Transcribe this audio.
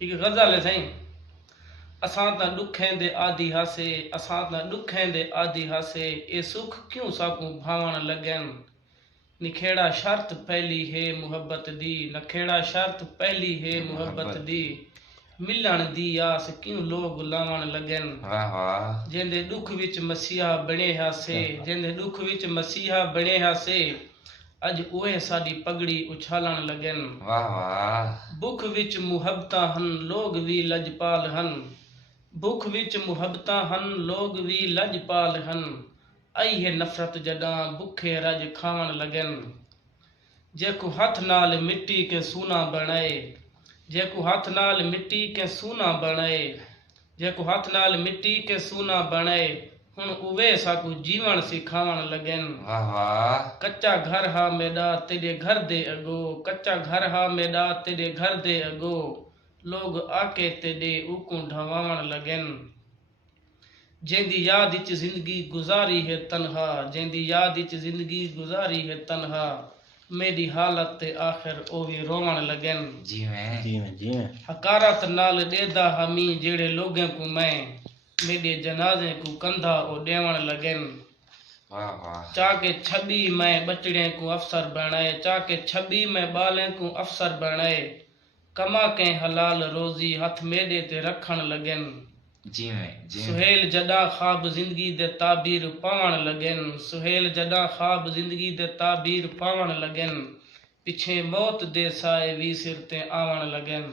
एक गज़ल है साईं। असां तां ॾुखें दे आदि हासे, असां तां ॾुखें दे आदि हासे, ए सुख क्यों साकूं भावण लगन। निखेड़ा शर्त पहली है मुहब्बत दी, नखेड़ा शर्त पहली है मुहब्बत दी, मिलण दी आस क्यों लोग लावण लगन। वाह वाह जिंदे दुख विच मसीहा बणे हासे, जिंदे दुख विच मसीहा बणे हासे, अज उहे साडी पगड़ी उछालण लगन। वाह वाह भुख विच मुहब्बतां हन लोग भी लजपाल हन, भुख विच मुहब्बतां हन लोग भी लजपाल हन, आई है नफरत जडां भुखे रज खावण लगन। जेको हथ नाल मिट्टी के सूना बनाए, जेको हथ नाल मिट्टी के सूना बनाए, जेको हथ नाल मिट्टी के सूना बनाए, हुण उवे साकू जीवण सिखावण लगन। वाह वाह कच्चा घर हा मेरा तेरे घर दे अगो, कच्चा घर हा मेरा तेरे घर दे अगो, लोग आके तेरे ऊकू ढवावण लगन। जेंदी याद विच जिंदगी गुजारी है तन्हा, जेंदी याद विच जिंदगी गुजारी है तन्हा, मेरी हालत ते आखिर ओ भी रोवण लगन। जिवें हकारत नाल देदा हामी जेड़े लोगों को मैं, मेरे जनाजे को कंधा ओ देवण लगन। वाह वाह चाके छबी मैं बचड़े को अफसर बनाए, चाके छबी मैं बालें को अफसर बनाए, कमा के हलाल रोजी हथ मेरे ते रखण लगन। जिवें सुहेल जडा ख्वाब जिंदगी दे ताबीर पावण लगन, सुहेल जडा ख्वाब जिंदगी दे ताबीर पावण लगन, पिछे मौत दे साए भी सिर ते आवण लगन।